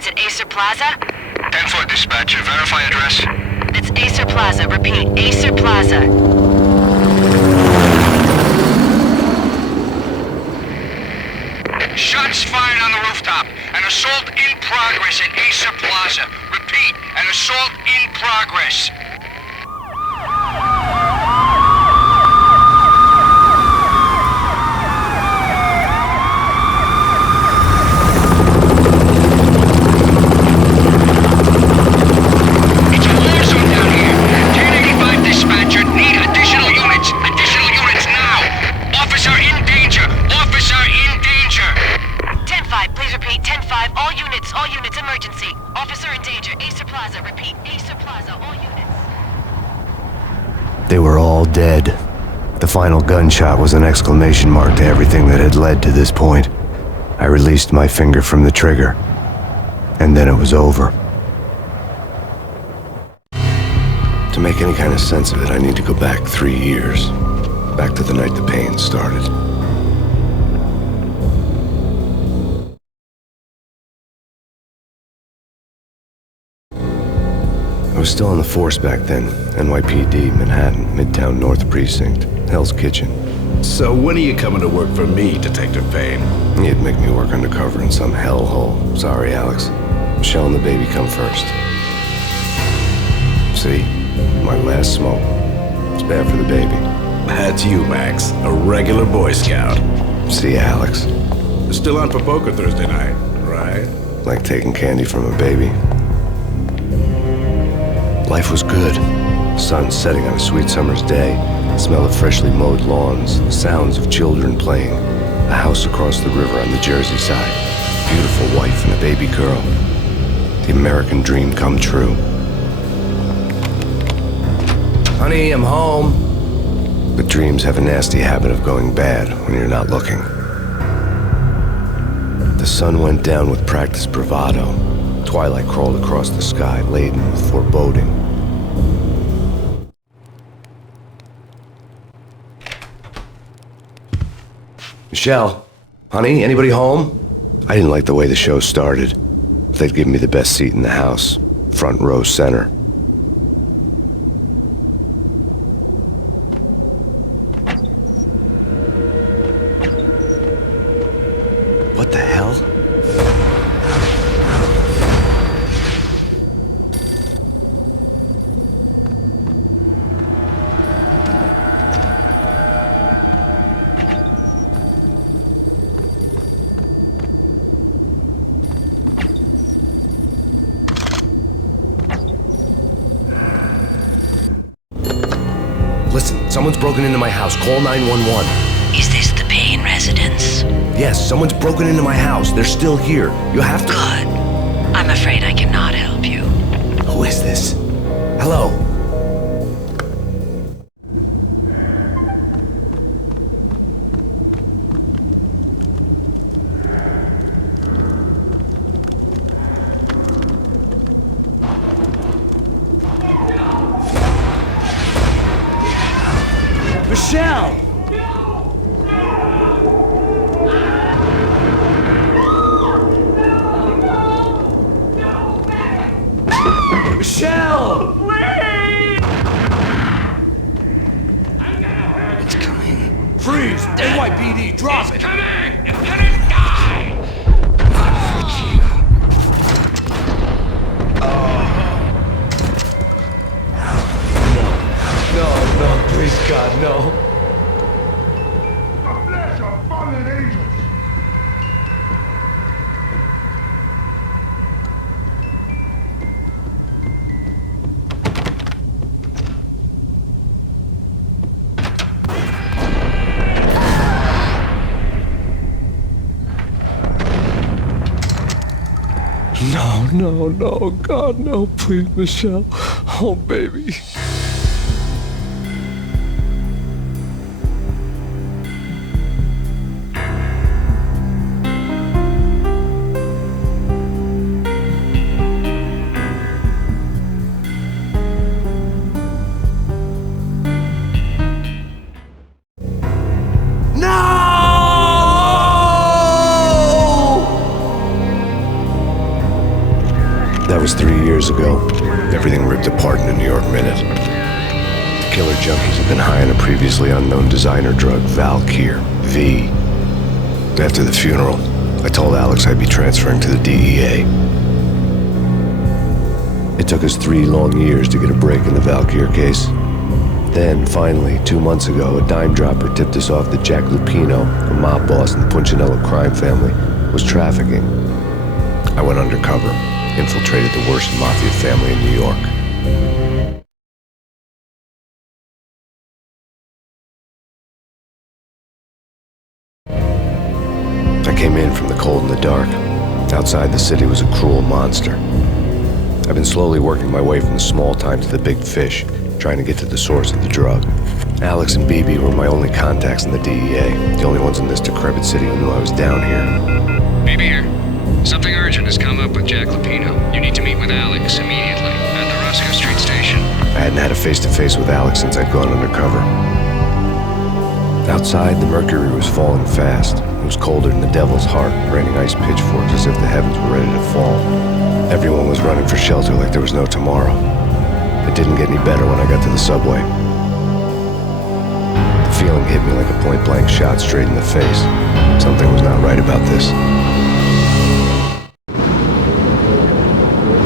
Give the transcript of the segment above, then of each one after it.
residence at Acer Plaza? 10-4 dispatcher. Verify address. It's Acer Plaza. Repeat, Acer Plaza. Shots fired on the rooftop. An assault in progress at Acer Plaza. Repeat, an assault in progress. It's a war zone down here. 1085 dispatcher. Need additional units. Additional units now. Officer in danger. Officer in danger. 10-5, please repeat. 10-5, all units, emergency. Officer in danger, Acer Plaza. Repeat, Acer Plaza, all units. They were all dead. The final gunshot was an exclamation mark to everything that had led to this point. I released my finger from the trigger, and then it was over. To make any kind of sense of it, I need to go back 3 years. Back to the night the Payne started. I was still on the force back then. NYPD, Manhattan, Midtown North Precinct, Hell's Kitchen. So when are you coming to work for me, Detective Payne? He'd make me work undercover in some hellhole. Sorry, Alex. Michelle and the baby come first. See? My last smoke. It's bad for the baby. That's you, Max. A regular Boy Scout. See, Alex. Still on for poker Thursday night, right? Like taking candy from a baby. Life was good. Sun setting on a sweet summer's day. The smell of freshly mowed lawns. The sounds of children playing. A house across the river on the Jersey side. Beautiful wife and a baby girl. The American dream come true. Honey, I'm home. But dreams have a nasty habit of going bad when you're not looking. The sun went down with practiced bravado. Twilight crawled across the sky, laden with foreboding. Michelle, honey, anybody home? I didn't like the way the show started. They'd give me the best seat in the house, front row center. What the hell? Listen, someone's broken into my house. Call 911. Is this the Payne residence? Yes, someone's broken into my house. They're still here. You have to... Good. I'm afraid I cannot help you. Who is this? Hello? Michelle! Michelle! It's coming. Freeze! NYPD, drop it! Coming! It's gonna die! No, please God, no. The flesh of fallen angels! No, God, no, please, Michelle. Oh, baby. That was 3 years ago. Everything ripped apart in a New York minute. The killer junkies had been high on a previously unknown designer drug, Valkyr, V. After the funeral, I told Alex I'd be transferring to the DEA. It took us 3 long years to get a break in the Valkyr case. Then, finally, 2 months ago, a dime dropper tipped us off that Jack Lupino, a mob boss in the Punchinello crime family, was trafficking. I went undercover, infiltrated the worst mafia family in New York. I came in from the cold and the dark. Outside the city was a cruel monster. I've been slowly working my way from the small time to the big fish, trying to get to the source of the drug. Alex and BB were my only contacts in the DEA, the only ones in this decrepit city who knew I was down here. BB here. Something urgent has come up with Jack Lupino. You need to meet with Alex immediately at the Roscoe Street station. I hadn't had a face-to-face with Alex since I'd gone undercover. Outside, the mercury was falling fast. It was colder than the devil's heart, raining ice pitchforks as if the heavens were ready to fall. Everyone was running for shelter like there was no tomorrow. It didn't get any better when I got to the subway. The feeling hit me like a point-blank shot straight in the face. Something was not right about this.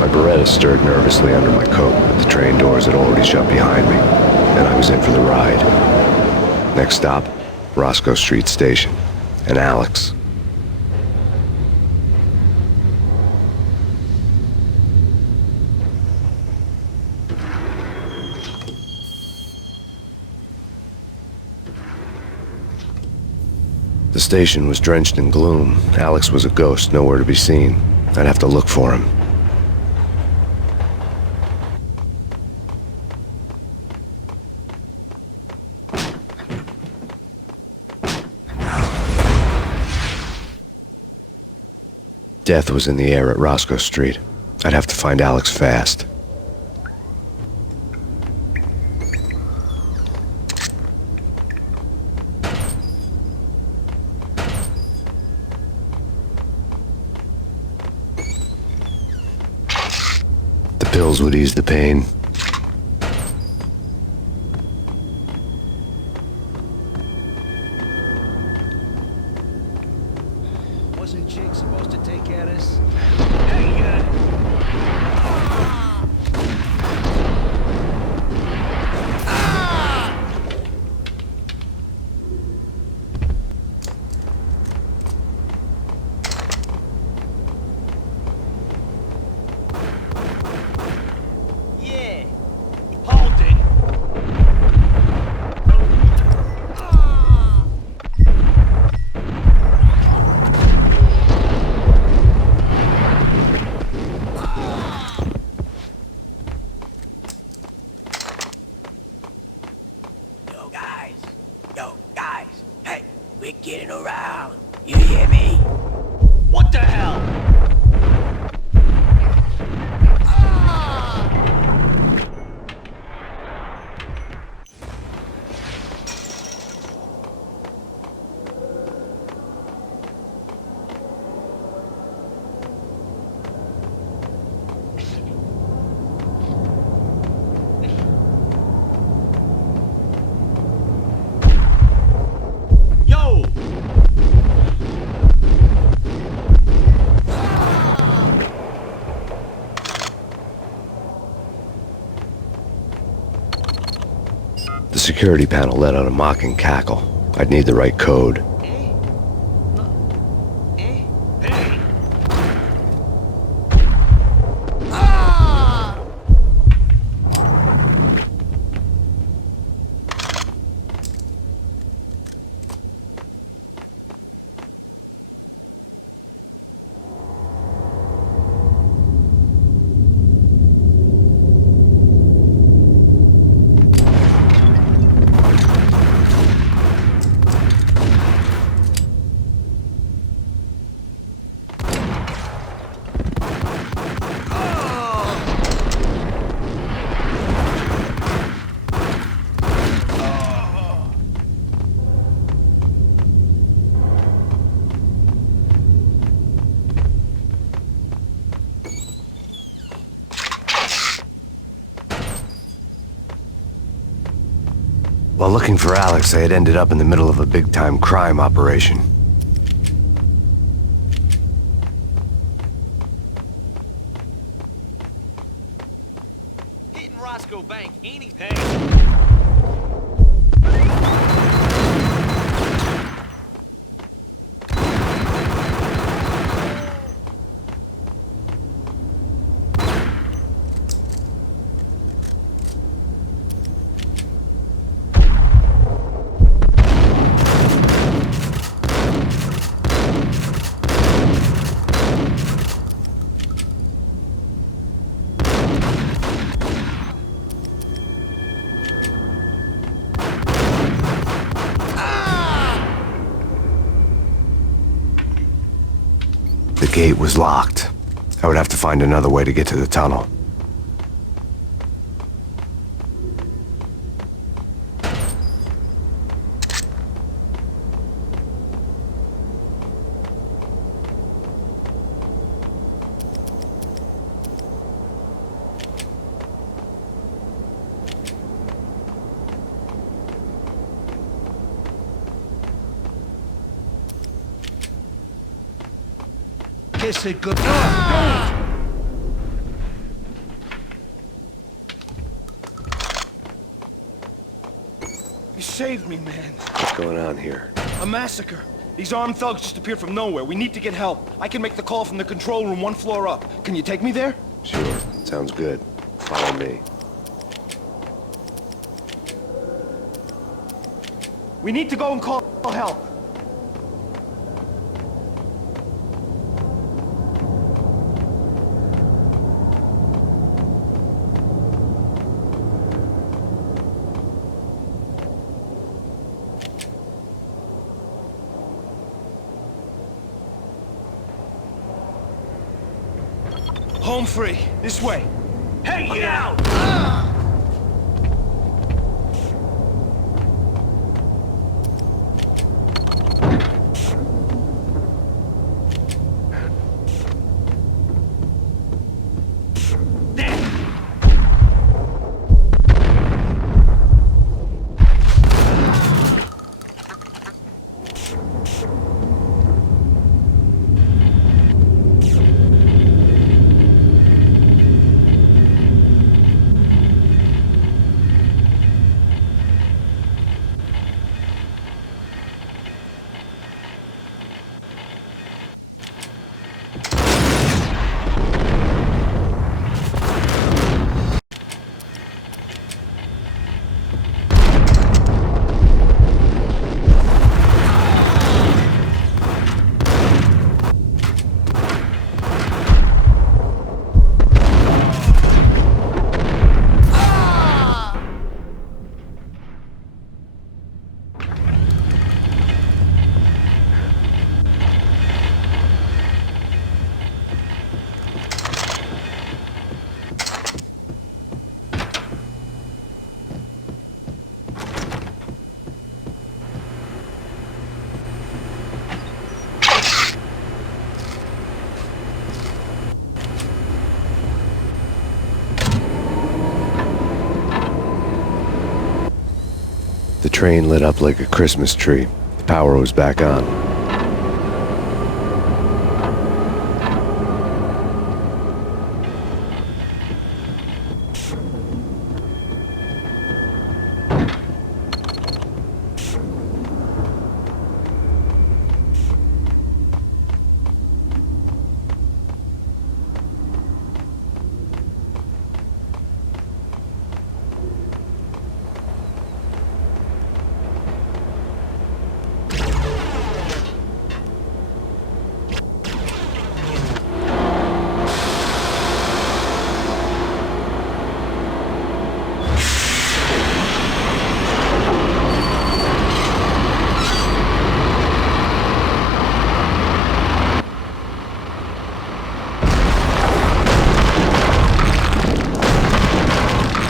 My Beretta stirred nervously under my coat, but the train doors had already shut behind me, and I was in for the ride. Next stop, Roscoe Street Station, and Alex. The station was drenched in gloom. Alex was a ghost, nowhere to be seen. I'd have to look for him. Death was in the air at Roscoe Street. I'd have to find Alex fast. The pills would ease the pain. Wasn't Jake supposed to take care of this? Yeah. Hold it. Yo, guys, hey, we're getting around. You hear me? What the hell? Yo! The security panel let out a mocking cackle. I'd need the right code. While looking for Alex, I had ended up in the middle of a big-time crime operation. Hitting Roscoe Bank, ain't he, Payne? The gate was locked. I would have to find another way to get to the tunnel. Kiss it good. You saved me, man. What's going on here? A massacre. These armed thugs just appeared from nowhere. We need to get help. I can make the call from the control room 1 floor up. Can you take me there? Sure, sounds good. Follow me. We need to go and call help. Home free. This way. Hey, look out! The train lit up like a Christmas tree. The power was back on.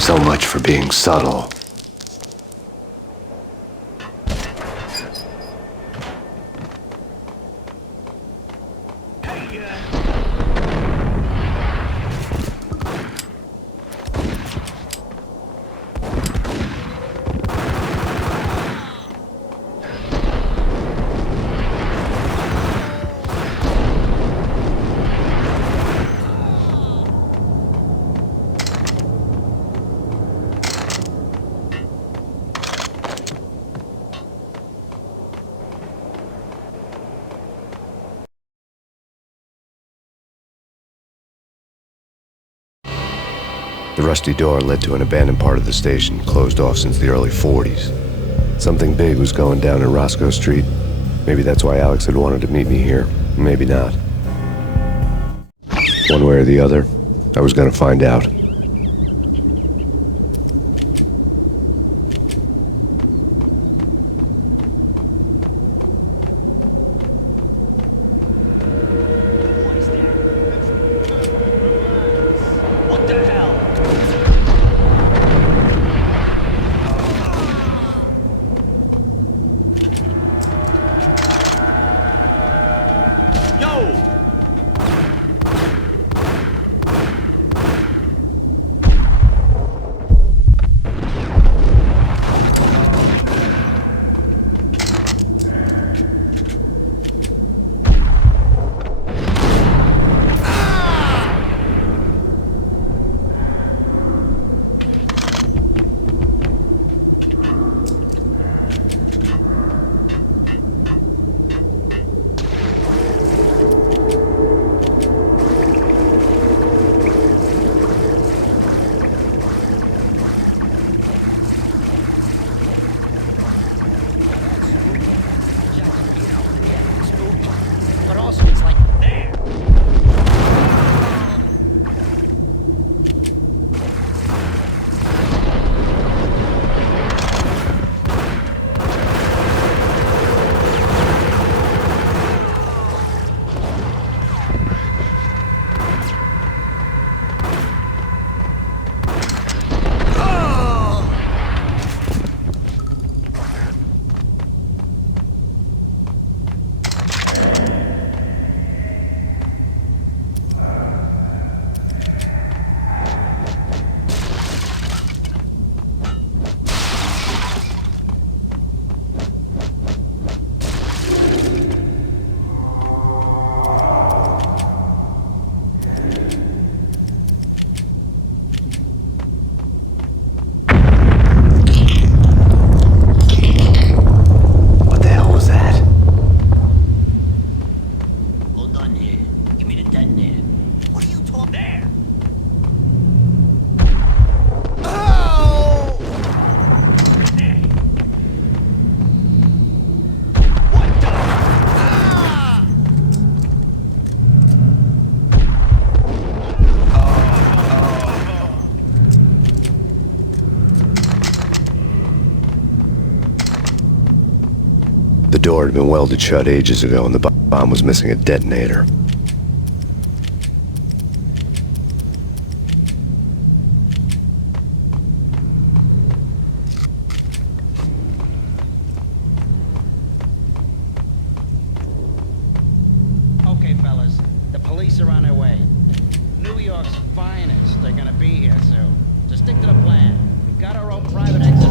So much for being subtle. rusty door led to an abandoned part of the station, closed off since the early 40s. Something big was going down in Roscoe Street. Maybe that's why Alex had wanted to meet me here. Maybe not. One way or the other, I was gonna find out. What the hell? Yo! But also it's like there. What the hell was that? Hold on here. Give me the detonator. What are you talking there? Oh! There. What the? Ah! The door had been welded shut ages ago, and the bomb was missing a detonator. Okay, fellas, the police are on their way. New York's finest are gonna be here soon. So stick to the plan. We've got our own private exit.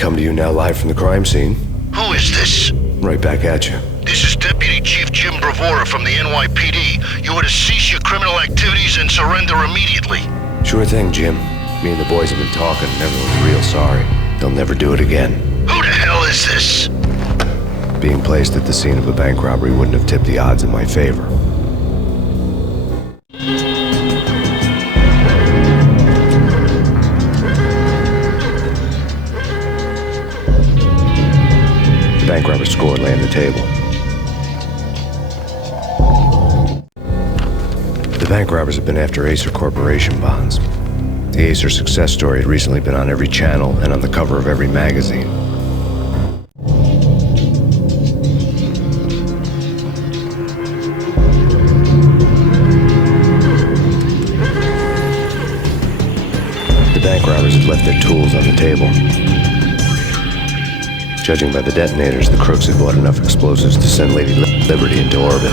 come to you now live from the crime scene. Who is this? Right back at you. This is Deputy Chief Jim Bravura from the NYPD. You are to cease your criminal activities and surrender immediately. Sure thing, Jim. Me and the boys have been talking, and everyone's real sorry. They'll never do it again. Who the hell is this? Being placed at the scene of a bank robbery wouldn't have tipped the odds in my favor. The bank robber score lay on the table. The bank robbers have been after Acer Corporation bonds. The Acer success story had recently been on every channel and on the cover of every magazine. The bank robbers had left their tools on the table. Judging by the detonators, the crooks had bought enough explosives to send Lady Liberty into orbit.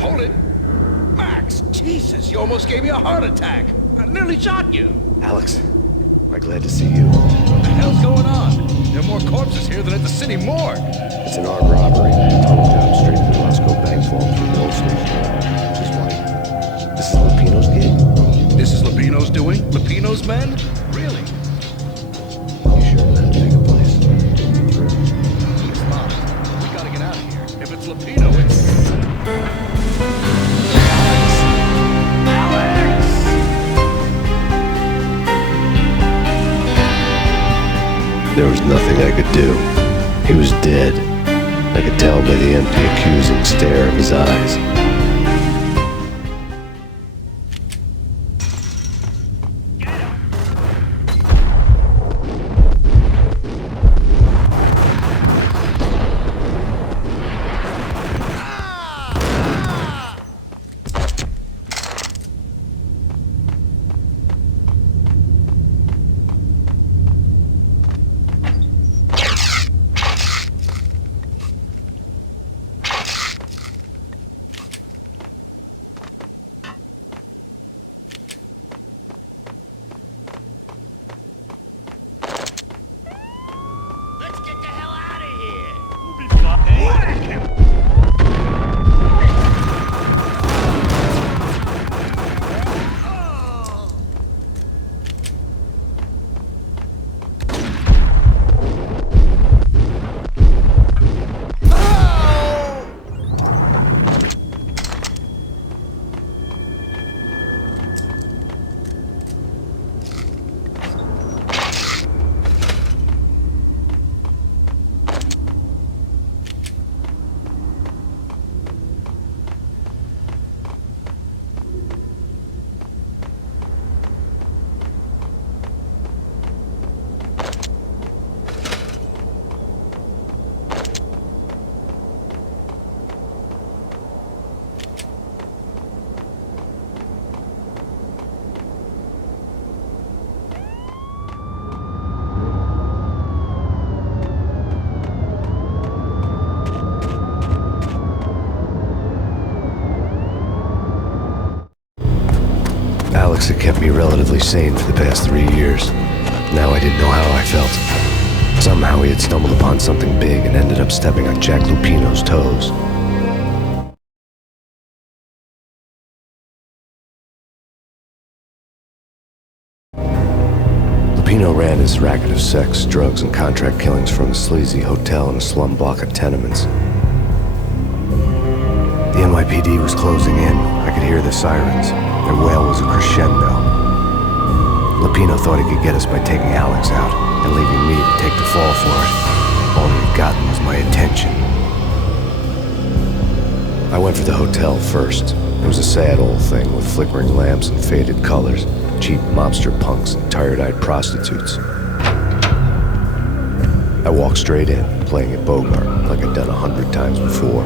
Hold it! Max, Jesus, you almost gave me a heart attack. I nearly shot you. Alex, we're glad to see you. What the hell's going on? There are more corpses here than at the city morgue. It's an armed robbery. Tunnel down straight to the Moscow Bank vault through the old station. Just wait. This is Lupino's gig? This is Lupino's doing? Lupino's men? Really? You sure that'll take a place? It's locked. We gotta get out of here. If it's Lupino, it's... There was nothing I could do. He was dead. I could tell by the empty, accusing stare of his eyes. Alex had kept me relatively sane for the past 3 years. Now I didn't know how I felt. Somehow he had stumbled upon something big and ended up stepping on Jack Lupino's toes. Lupino ran his racket of sex, drugs, and contract killings from a sleazy hotel in a slum block of tenements. NYPD was closing in. I could hear the sirens. Their wail was a crescendo. Lupino thought he could get us by taking Alex out and leaving me to take the fall for it. All he'd gotten was my attention. I went for the hotel first. It was a sad old thing with flickering lamps and faded colors, cheap mobster punks and tired-eyed prostitutes. I walked straight in, playing at Bogart like I'd done 100 times before.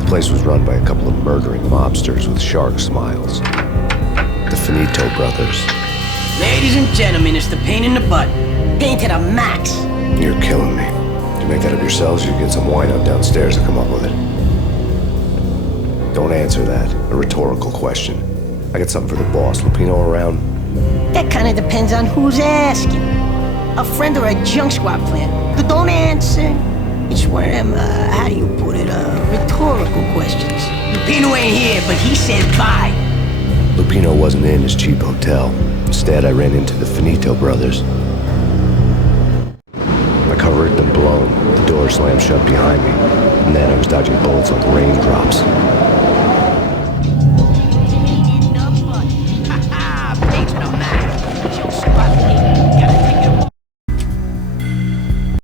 The place was run by a couple of murdering mobsters with shark smiles. The Finito brothers. Ladies and gentlemen, it's the pain in the butt. Pain to the max. You're killing me. Did you make that up yourselves, or you get some wine out downstairs to come up with it? Don't answer that. A rhetorical question. I got something for the boss. Lupino around? That kind of depends on who's asking. A friend or a junk squad plan. But don't answer. It's one of them, how do you put it, rhetorical questions. Lupino ain't here, but he said bye. Lupino wasn't in his cheap hotel. Instead, I ran into the Finito brothers. My cover had been blown. The door slammed shut behind me. And then I was dodging bullets like raindrops.